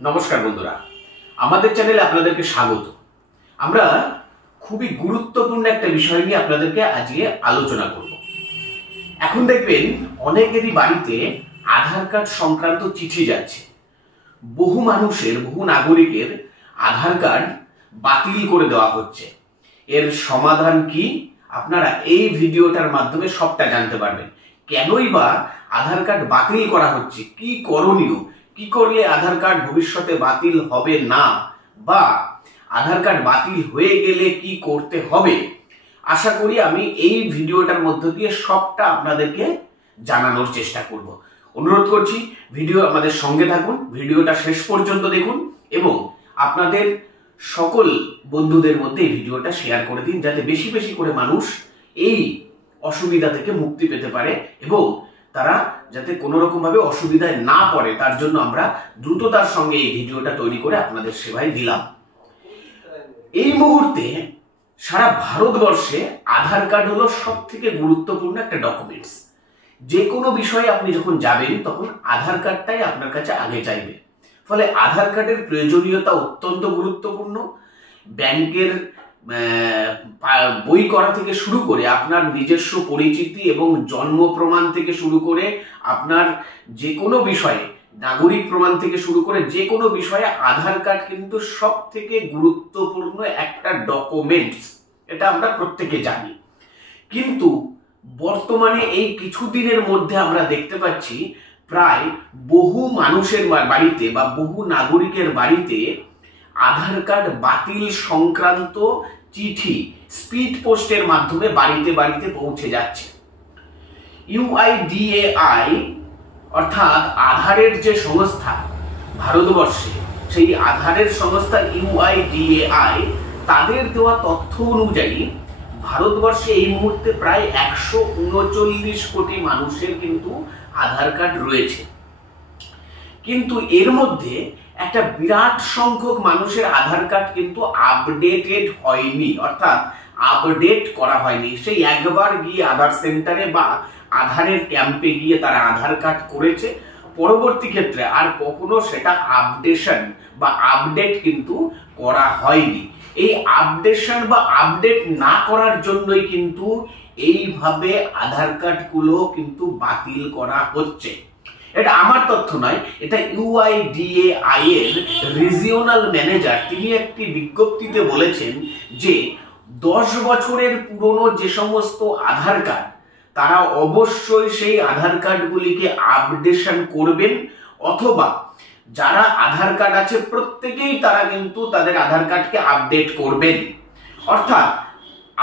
নমস্কার বন্ধুরা, আমাদের চ্যানেলে আপনাদেরকে স্বাগত। আমরা খুবই গুরুত্বপূর্ণ একটা বিষয় নিয়ে আপনাদেরকে আজকে আলোচনা করব। এখন দেখবেন অনেকেরই বাড়িতে আধার কার্ড সংক্রান্ত চিঠি যাচ্ছে। বহু মানুষের, বহু নাগরিকের আধার কার্ড বাতিল করে দেওয়া হচ্ছে। এর সমাধান কি আপনারা এই ভিডিওটার মাধ্যমে সবটা জানতে পারবেন। কেনই বা আধার কার্ড বাতিল করা হচ্ছে, কি করণীয়, কি করলে আধার কার্ড ভবিষ্যতে বাতিল হবে না, বা আধার কার্ড বাতিল হয়ে গেলে কি করতে হবে, আশা করি আমি এই ভিডিওটার মধ্য দিয়ে সবটা আপনাদেরকে জানানোর চেষ্টা করব। অনুরোধ করছি ভিডিও আমাদের সঙ্গে থাকুন, ভিডিওটা শেষ পর্যন্ত দেখুন এবং আপনাদের সকল বন্ধুদের মধ্যে এই ভিডিওটা শেয়ার করে দিন, যাতে বেশি বেশি করে মানুষ এই অসুবিধা থেকে মুক্তি পেতে পারে এবং তারা যাতে কোনো রকম ভাবে অসুবিধায় না পড়ে, তার জন্য আমরা দ্রুততার সঙ্গে এই ভিডিওটা তৈরি করে আপনাদের সেবায় দিলাম। এই মুহূর্তে সারা ভারতবর্ষে আধার কার্ড হলো সব থেকে গুরুত্বপূর্ণ একটা ডকুমেন্টস। যে কোনো বিষয়ে আপনি যখন যাবেন তখন আধার কার্ডটাই আপনার কাছে আগে চাইবে। ফলে আধার কার্ডের প্রয়োজনীয়তা অত্যন্ত গুরুত্বপূর্ণ। ব্যাংকের বই করা থেকে শুরু করে আপনার নিজস্ব পরিচিতি এবং জন্ম প্রমাণ থেকে শুরু করে আপনার যে কোনো বিষয়ে, নাগরিক প্রমাণ থেকে শুরু করে যে কোনো বিষয়ে আধার কার্ড কিন্তু সব থেকে গুরুত্বপূর্ণ একটা ডকুমেন্টস, এটা আমরা প্রত্যেকে জানি। কিন্তু বর্তমানে এই কিছুদিনের মধ্যে আমরা দেখতে পাচ্ছি প্রায় বহু মানুষের বাড়িতে বা বহু নাগরিকের বাড়িতে আধার কার্ড বাতিল সংক্রান্ত চিঠি স্পিড পোস্টের মাধ্যমে বাড়িতে বাড়িতে পৌঁছে যাচ্ছে। UIDAI অর্থাৎ আধারের যে সংস্থা ভারতবর্ষে, সেই আধারের সংস্থা UIDAI তাদের দেওয়া তথ্য অনুযায়ী ভারতবর্ষে এই মুহূর্তে প্রায় 139 কোটি মানুষের কিন্তু আধার কার্ড রয়েছে। কিন্তু এর মধ্যে একটা বিরাট সংখ্যক মানুষের আধার কার্ড কিন্তু আপডেটেড হয়নি, অর্থাৎ আপডেট করা হয়নি। সেই একবার গিয়ে আধার সেন্টারে বা আধারের ক্যাম্পে গিয়ে তারা আধার কার্ড করেছে, পরবর্তী ক্ষেত্রে আর কখনো সেটা আপডেশন বা আপডেট কিন্তু করা হয়নি। এই আপডেশন বা আপডেট না করার জন্যই কিন্তু এইভাবে আধার কার্ড গুলো কিন্তু বাতিল করা হচ্ছে। এটা আমার তথ্য নয়, এটা UIDAI এর রিজিওনাল ম্যানেজার, তিনি একটি বিজ্ঞপ্তিতে বলেছেন যে 10 বছরের পুরনো যে সমস্ত আধার কার্ড, তারা অবশ্যই সেই আধার কার্ডগুলিকে আপডেশন করবেন, অথবা যারা আধার কার্ড আছে প্রত্যেকেই তারা কিন্তু তাদের আধার কার্ডকে আপডেট করবেন। অর্থাৎ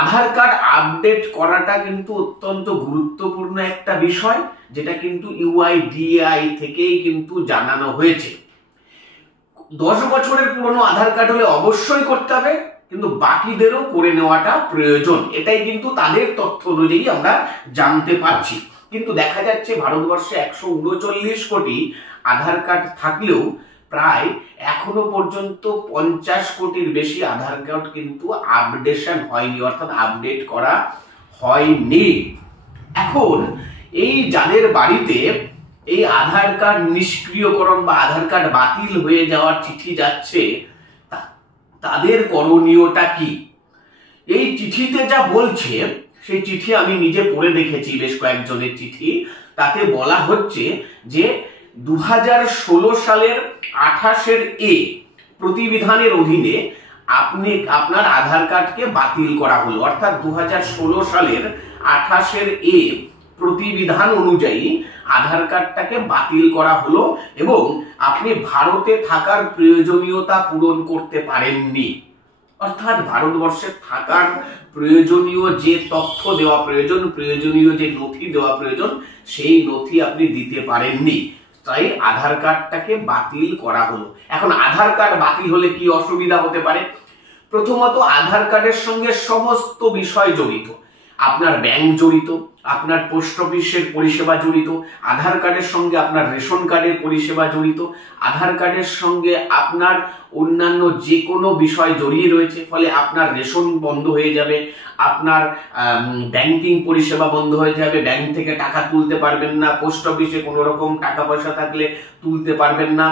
আধার কার্ড আপডেট করাটা কিন্তু অত্যন্ত গুরুত্বপূর্ণ একটা বিষয়, যেটা কিন্তু UIDAI থেকেই কিন্তু জানানো হয়েছে। 10 বছরের পুরনো আধার কার্ড হলে অবশ্যই করতে হবে, কিন্তু বাকিদেরও করে নেওয়াটা প্রয়োজন, এটাই কিন্তু তাদের তথ্য অনুযায়ী আমরা জানতে পারছি। কিন্তু দেখা যাচ্ছে ভারতবর্ষে 139 কোটি আধার কার্ড থাকলেও প্রায় এখনো পর্যন্ত 50 কোটির বেশি আধার কার্ড কিন্তু আপডেশন হয়নি, অর্থাৎ আপডেট করা হয়নি। এখন এই যাদের বাড়িতে এই আধার কার্ড নিষ্ক্রিয়করণ বা আধার কার্ড বাতিল হয়ে যাওয়ার চিঠি যাচ্ছে, তাদের করণীয়টা কি? এই চিঠিতে যা বলছে, সেই চিঠি আমি নিজে পড়ে দেখেছি, বেশ কয়েকজনের চিঠি। তাতে বলা হচ্ছে যে 2016 সালের 28 এ প্রতিবিধানের অধীনে আপনার আধার কার্ডকে বাতিল করা হলো। অর্থাৎ 2016 সালের 28 এ প্রতিবিধান অনুযায়ী আধার কার্ডটাকে বাতিল করা হলো এবং আপনি ভারতে থাকার প্রয়োজনীয়তা পূরণ করতে পারেননি। অর্থাৎ ভারতবর্ষে থাকার প্রয়োজনীয় যে তথ্য দেওয়া প্রয়োজন, প্রয়োজনীয় যে নথি দেওয়া প্রয়োজন, সেই নথি আপনি দিতে পারেননি, তাই আধার কার্ডটাকে বাতিল করা হলো। এখন আধার কার্ড বাতিল হলে কি অসুবিধা হতে পারে? প্রথমত, আধার কার্ডের সঙ্গে সমস্ত বিষয় জড়িত। আপনার ব্যাংক জড়িত, আপনার পোস্ট অফিসের পরিষেবা জড়িত, আধার কার্ডের সঙ্গে আপনার রেশন কার্ডের পরিষেবা জড়িত, আধার কার্ডের সঙ্গে আপনার অন্যান্য যে কোনো বিষয় জড়িয়ে রয়েছে। ফলে আপনার রেশন বন্ধ হয়ে যাবে, আপনার ব্যাংকিং পরিষেবা বন্ধ হয়ে যাবে, ব্যাংক থেকে টাকা তুলতে পারবেন না, পোস্ট অফিসে কোনো রকম টাকা পয়সা থাকলে তুলতে পারবেন না,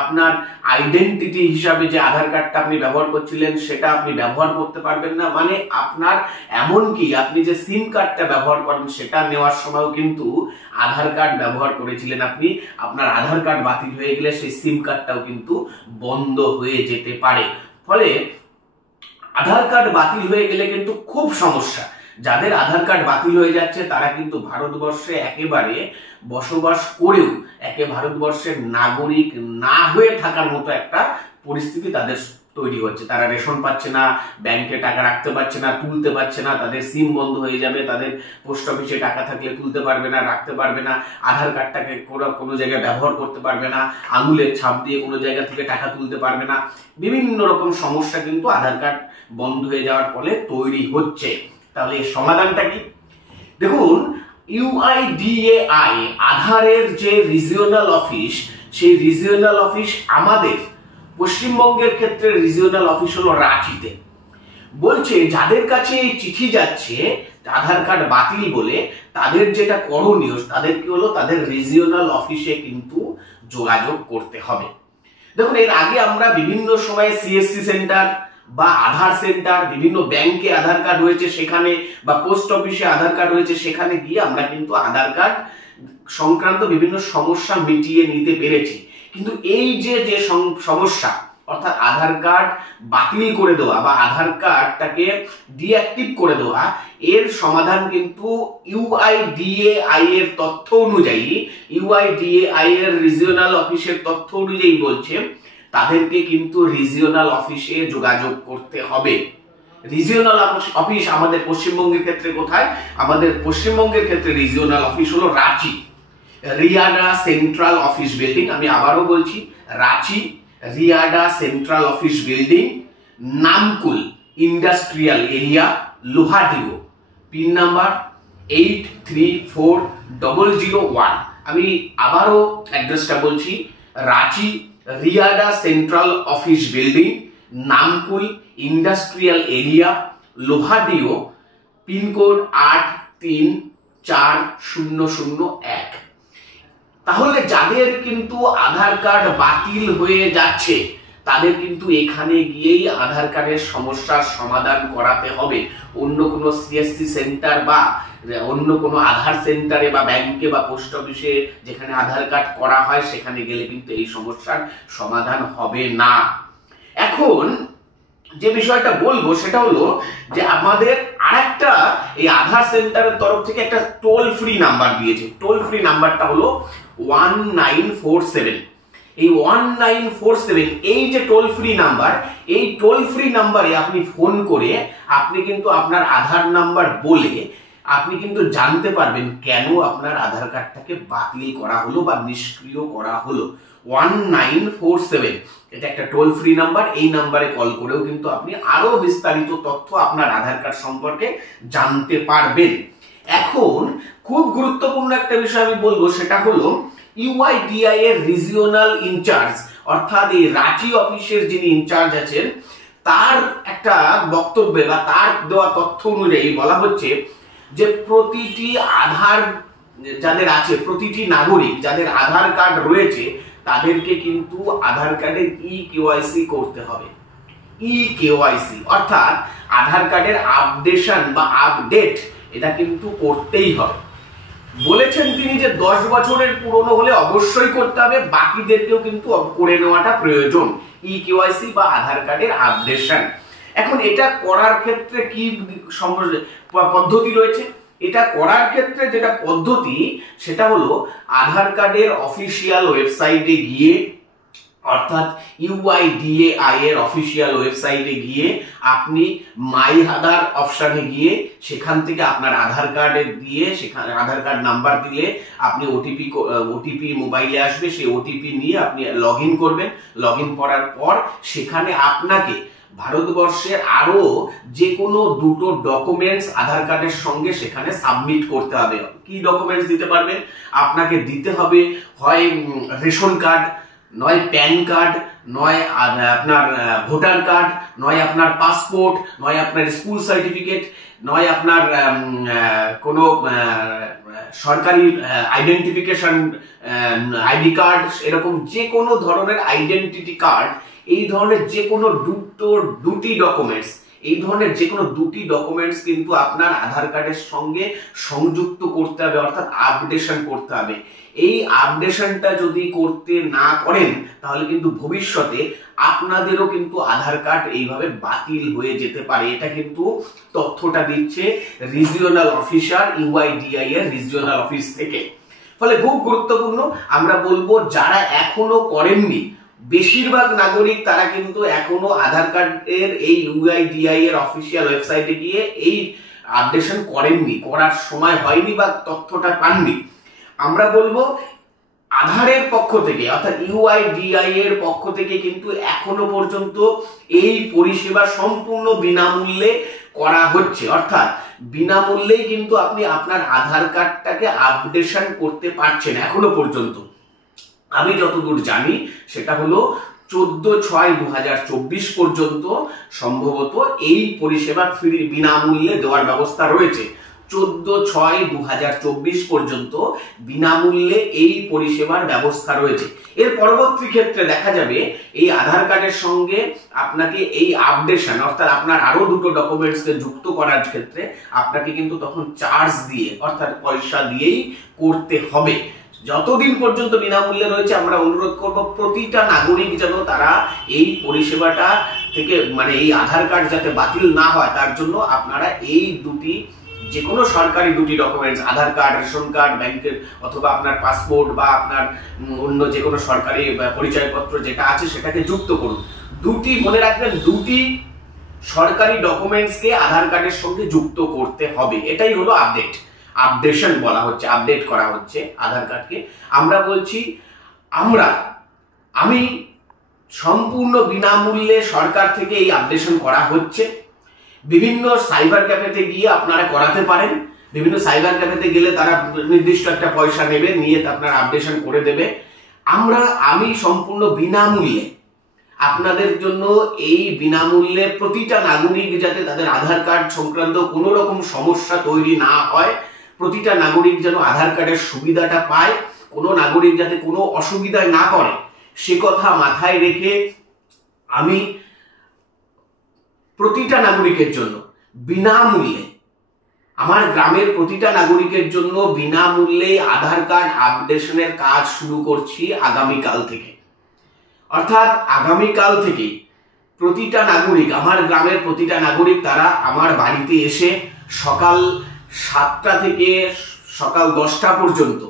আপনার আইডেন্টিটি হিসাবে যে আধার কার্ডটা আপনি ব্যবহার করছিলেন সেটা আপনি ব্যবহার করতে পারবেন না। মানে আপনার এমনকি আপনি যে সিম কার্ডটা ব্যবহার করেন সেটা নেওয়ার সময়ও কিন্তু আধার কার্ড ব্যবহার করেছিলেন আপনি, আপনার আধার কার্ড বাতিল হয়ে গেলে সেই সিম কার্ডটাও কিন্তু বন্ধ হয়ে যেতে পারে। ফলে আধার কার্ড বাতিল হয়ে গেলে কিন্তু খুব সমস্যা। যাদের আধার কার্ড বাতিল হয়ে যাচ্ছে তারা কিন্তু ভারতবর্ষে একেবারে বসবাস করেও ভারতবর্ষের নাগরিক না হয়ে থাকার মতো একটা পরিস্থিতি তাদের তৈরি হচ্ছে। তারা রেশন পাচ্ছে না, ব্যাংকে টাকা রাখতে পারছে না, তুলতে পারছে না, তাদের সিম বন্ধ হয়ে যাবে, তাদের পোস্ট অফিসে টাকা থাকলে তুলতে পারবে না, রাখতে পারবে না, আধার কার্ডটাকে কোনো জায়গায় ব্যবহার করতে পারবে না, আঙুলের ছাপ দিয়ে কোনো জায়গা থেকে টাকা তুলতে পারবে না। বিভিন্ন রকম সমস্যা কিন্তু আধার কার্ড বন্ধ হয়ে যাওয়ার ফলে তৈরি হচ্ছে। তাহলে এর সমাধানটা কি? দেখুন, ইউআইডিএআই আধারের যে রিজিওনাল অফিস, সেই রিজিওনাল অফিস আমাদের পশ্চিমবঙ্গের ক্ষেত্রে রিজিওনাল অফিস হলো রাঁচিতে। বলছে যাদের কাছে এই চিঠি যাচ্ছে আধার কার্ড বাতিল বলে, তাদের যেটা করণীয় তাদের কি হলো, তাদের রিজিওনাল অফিসে কিন্তু যোগাযোগ করতে হবে। দেখুন, এর আগে আমরা বিভিন্ন সময়ে সিএসসি সেন্টার বা আধার সেন্টার, বিভিন্ন ব্যাংকে আধার কার্ড রয়েছে সেখানে, বা পোস্ট অফিসে আধার কার্ড রয়েছে সেখানে গিয়ে আমরা কিন্তু আধার কার্ড সংক্রান্ত বিভিন্ন সমস্যা মিটিয়ে নিতে পেরেছি। কিন্তু এই যে সমস্যা, অর্থাৎ আধার কার্ড বাতিল করে দেওয়া বা আধার কার্ডটাকে ডিঅ্যাক্টিভ করে দেওয়া, এর সমাধান কিন্তু ইউআইডিএআই এর তথ্য অনুযায়ী, ইউআইডিএআই এর রিজিওনাল অফিসের তথ্য অনুযায়ী বলছে তাদেরকে কিন্তু রিজিওনাল অফিসে যোগাযোগ করতে হবে। রিজিওনাল অফিস আমাদের পশ্চিমবঙ্গের ক্ষেত্রে কোথায়? আমাদের পশ্চিমবঙ্গের ক্ষেত্রে রিজিওনাল অফিস হলো Ranchi, RIADA central office building. আমি আবারও বলছি, Ranchi RIADA central office building, Namkum industrial area, লোহাডিও, পিন নাম্বার 834001। আমি আবারও অ্যাড্রেসটা বলছি, Ranchi RIADA central office building, Namkum industrial area, লোহাডিও, পিনকোড 834001। তাহলে যাদের কিন্তু আধার কার্ড বাতিল হয়ে যাচ্ছে তাদের কিন্তু এখানে গিয়েই আধার কার্ডের সমস্যার সমাধান করাতে হবে। অন্য কোনো সিএসসি সেন্টার বা অন্য কোনো আধার সেন্টারে বা ব্যাংকে বা পোস্ট অফিসে যেখানে আধার কার্ড করা হয় সেখানে গেলে কিন্তু এই সমস্যার সমাধান হবে না। এখন যে বিষয়টা বলবো সেটা হলো যে আমাদের আরেকটা এই আধার সেন্টারের তরফ থেকে একটা টোল ফ্রি নাম্বার দিয়েছে। টোল ফ্রি নাম্বারটা হলো 1947। এই 1947 এই যে টোল ফ্রি নাম্বার, এই টোল ফ্রি নাম্বারে আপনি ফোন করে আপনি কিন্তু আপনার আধার নাম্বার বলে আপনি কিন্তু জানতে পারবেন কেন আপনার আধার কার্ডটাকে বাতিল করা হলো বা নিষ্ক্রিয় করা হলো। 1947 এটা একটা টোল ফ্রি নাম্বার। এই নাম্বারে কল করেও কিন্তু আপনি আরো বিস্তারিত তথ্য আপনার আধার কার্ড সম্পর্কে জানতে পারবেন। এখন খুব গুরুত্বপূর্ণ একটা বিষয় আমি বলবো, সেটা হলো ইউআইডিএআই এর রিজিওনাল ইনচার্জ, অর্থাৎ এই রাঁচি অফিসের যিনি ইনচার্জ আছেন, তার একটা বক্তব্যে বা তার দেওয়া তথ্য অনুযায়ী বলা হচ্ছে যে প্রতিটি আধার যাদের আছে, প্রতিটি নাগরিক যাদের আধার কার্ড রয়েছে তাদেরকে কিন্তু আধার কার্ডের ইকেওয়াইসি করতে হবে। ইকেওয়াইসি অর্থাৎ আধার কার্ডের আপডেশন বা আপডেট, এটা কিন্তু করতেই হবে। বলেছেন তিনি যে 10 বছরের পুরনো হলে অবশ্যই করতে হবে, বাকিদেরকেও কিন্তু করে নেওয়াটা প্রয়োজন, ইকেওয়াইসি বা আধার কার্ডের আপডেশন। এখন এটা করার ক্ষেত্রে কি পদ্ধতি রয়েছে? এটা করার ক্ষেত্রে যেটা পদ্ধতি সেটা হলো আধার কার্ডের অফিসিয়াল ওয়েবসাইটে গিয়ে, অর্থাৎ ইউআইডিএআই এর অফিসিয়াল ওয়েবসাইটে গিয়ে আপনি মাই আধার অপশনে গিয়ে সেখান থেকে আপনার আধার কার্ডে দিয়ে, সেখানে আধার কার্ড নাম্বার দিলে আপনি ওটিপি মোবাইলে আসবে, সেই ওটিপি নিয়ে আপনি লগ ইন করবেন। লগ ইন করার পর সেখানে আপনাকে ভারতবর্ষের আরো যে কোনো দুটো ডকুমেন্টস আধার কার্ডের সঙ্গে সেখানে সাবমিট করতে হবে। কি ডকুমেন্টস দিতে পারবেন? আপনাকে দিতে হবে হয় রেশন কার্ড, নয় প্যান কার্ড, নয় আপনার ভোটার কার্ড, নয় আপনার পাসপোর্ট, নয় আপনার স্কুল সার্টিফিকেট, নয় আপনার কোনো সরকারি আইডেন্টিফিকেশন আইডি কার্ড, এরকম যে কোনো ধরনের আইডেন্টিটি কার্ড, এই ধরনের যে কোনো দুটি ডকুমেন্টস, এই ধরনের যে কোনো দুটি ডকুমেন্টস কিন্তু আপনার আধার কার্ডের সঙ্গে সংযুক্ত করতে হবে, অর্থাৎ আপডেশন করতে হবে। এই আপডেশনটা যদি করতে না করেন তাহলে কিন্তু ভবিষ্যতে আপনাদেরও কিন্তু আধার কার্ড এইভাবে বাতিল হয়ে যেতে পারে। এটা কিন্তু তথ্যটা দিচ্ছে রিজিওনাল অফিসার ইউআইডিআই এর রিজিওনাল অফিস থেকে। ফলে খুব গুরুত্বপূর্ণ, আমরা বলবো যারা এখনো করেননি, বেশিরভাগ নাগরিক তারা কিন্তু এখনো আধার কার্ডের এই ইউআইডিআই এর অফিসিয়াল ওয়েবসাইটে গিয়ে এই আপডেশন করেননি, করার সময় হয়নি বা তথ্যটা পাননি। আমরা বলবো আধারের পক্ষ থেকে অর্থাৎ ইউআইডিআই এর পক্ষ থেকে কিন্তু এখনো পর্যন্ত এই পরিষেবা সম্পূর্ণ বিনামূল্যে করা হচ্ছে, অর্থাৎ বিনামূল্যেই কিন্তু আপনি আপনার আধার কার্ডটাকে আপডেশন করতে পারছেন এখনো পর্যন্ত। আমি যতদূর জানি সেটা হলো 14/6/2024 পর্যন্ত সম্ভবত এই পরিষেবা ফ্রি বিনামূল্যে দেওয়ার ব্যবস্থা রয়েছে। 14/6/2024 পর্যন্ত বিনামূল্যে এই পরিষেবার ব্যবস্থা রয়েছে। এর পরবর্তী ক্ষেত্রে দেখা যাবে এই আধার কার্ডের সঙ্গে আপনাকে এই আপডেশন অর্থাৎ আপনার আরো দুটো ডকুমেন্টসকে যুক্ত করার ক্ষেত্রে আপনাকে কিন্তু তখন চার্জ দিয়ে অর্থাৎ পয়সা দিয়েই করতে হবে। যতদিন পর্যন্ত বিনামূল্যে রয়েছে আমরা অনুরোধ করব প্রতিটা নাগরিক যেন তারা এই পরিষেবাটা থেকে মানে এই আধার কার্ড যাতে বাতিল না হয় তার জন্য আপনারা এই দুটি যে কোনো সরকারি দুটি ডকুমেন্টস আধার কার্ড, রেশন কার্ড, ব্যাংকের অথবা আপনার পাসপোর্ট বা আপনার অন্য যে কোনো সরকারি পরিচয়পত্র যেটা আছে সেটাকে যুক্ত করুন। দুটি মনে রাখবেন, দুটি সরকারি ডকুমেন্টসকে আধার কার্ডের সঙ্গে যুক্ত করতে হবে। এটাই হলো আপডেশন বলা হচ্ছে, আপডেট করা হচ্ছে আধার কার্ডকে। আমরা বলছি আমি সম্পূর্ণ বিনামূল্যে সরকার থেকে এই আপডেশন করা হচ্ছে। বিভিন্ন সাইবার ক্যাফেতে গিয়ে আপনারা করাতে পারেন। বিভিন্ন সাইবার ক্যাফেতে গেলে তারা নির্দিষ্ট একটা পয়সা নেবে, নিয়ে আপনার আপডেশন করে দেবে। আমি সম্পূর্ণ বিনামূল্যে আপনাদের জন্য এই বিনামূল্যে প্রতিটা নাগরিক যাতে তাদের আধার কার্ড সংক্রান্ত কোনো রকম সমস্যা তৈরি না হয়, প্রতিটা নাগরিক যেন আধার কার্ডের সুবিধাটা পায়, কোনো নাগরিক যাতে কোনো অসুবিধায় না পড়ে, সে কথা মাথায় রেখে আমি প্রতিটা নাগরিকের জন্য বিনামূল্যে, আমার গ্রামের প্রতিটা নাগরিকের জন্য বিনামূল্যে আধার কার্ড আপডেশনের কাজ শুরু করছি আগামীকাল থেকে। অর্থাৎ আগামীকাল থেকে প্রতিটা নাগরিক, আমার গ্রামের প্রতিটা নাগরিক তারা আমার বাড়িতে এসে সকাল 7টা থেকে সকাল 10টা পর্যন্ত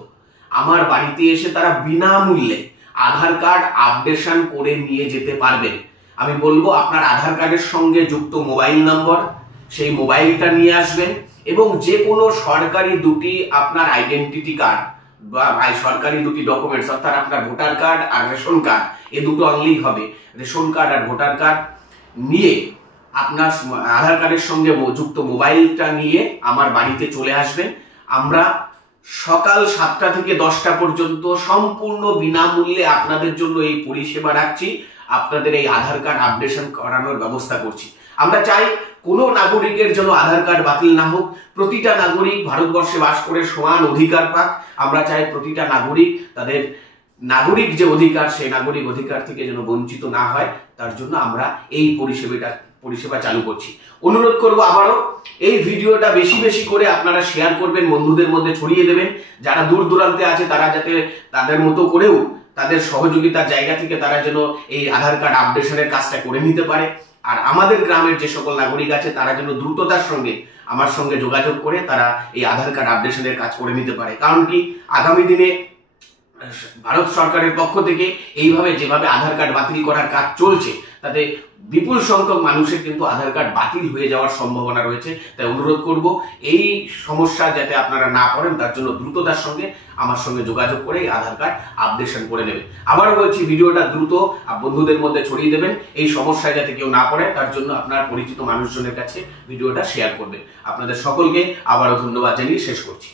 আমার বাড়িতে এসে তারা বিনামূল্যে আধার কার্ড আপডেশন করে নিয়ে যেতে পারবেন। আমি বলবো আপনার আধার কার্ডের সঙ্গে যুক্ত মোবাইল নম্বর, সেই মোবাইলটা নিয়ে আসবেন এবং যে কোনো সরকারি দুটি আপনার আইডেন্টিটি কার্ড বা সরকারি দুটি ডকুমেন্টস অর্থাৎ আপনার ভোটার কার্ড আর রেশন কার্ড, এ দুটো আনলেই হবে। রেশন কার্ড আর ভোটার কার্ড নিয়ে আপনার আধার কার্ডের সঙ্গে যুক্ত মোবাইলটা নিয়ে আমার বাড়িতে চলে আসবেন। আমরা সকাল 7টা থেকে 10টা পর্যন্ত সম্পূর্ণ বিনামূল্যে আপনাদের জন্য এই পরিষেবা রাখছি। আপনাদের এই আধার কার্ড আপডেশন করানোর ব্যবস্থা করছি। আমরা চাই কোনো নাগরিকের জন্য আধার কার্ড বাতিল না হোক, প্রতিটা নাগরিক ভারতবর্ষে বাস করে সমান অধিকার পাক। আমরা চাই প্রতিটা নাগরিক তাদের নাগরিক যে অধিকার, সেই নাগরিক অধিকার থেকে যেন বঞ্চিত না হয়, তার জন্য আমরা এই পরিষেবা চালু করছি। অনুরোধ করব আবারও এই ভিডিওটা বেশি বেশি করে আপনারা শেয়ার করবেন, বন্ধুদের মধ্যে ছড়িয়ে দেবেন। যারা দূর দূরান্তে আছে তারা যাতে তাদের মতো করেও তাদের সহযোগিতার জায়গা থেকে তারা যেন এই আধার কার্ড আপডেশনের কাজটা করে নিতে পারে। আর আমাদের গ্রামের যে সকল নাগরিক আছে তারা যেন দ্রুততার সঙ্গে আমার সঙ্গে যোগাযোগ করে তারা এই আধার কার্ড আপডেশনের কাজ করে নিতে পারে। কারণ কি, আগামী দিনে ভারত সরকারের পক্ষ থেকে এইভাবে যেভাবে আধার কার্ড বাতিল করার কাজ চলছে তাতে বিপুল সংখ্যক মানুষের কিন্তু আধার কার্ড বাতিল হয়ে যাওয়ার সম্ভাবনা রয়েছে। তাই অনুরোধ করব এই সমস্যা যাতে আপনারা না করেন তার জন্য দ্রুততার সঙ্গে আমার সঙ্গে যোগাযোগ করে আধার কার্ড আপডেশন করে নেবেন। আবারও বলছি, ভিডিওটা দ্রুত বন্ধুদের মধ্যে ছড়িয়ে দেবেন। এই সমস্যায় যাতে কেউ না পড়ে তার জন্য আপনার পরিচিত মানুষজনের কাছে ভিডিওটা শেয়ার করবেন। আপনাদের সকলকে আবারও ধন্যবাদ জানিয়ে শেষ করছি।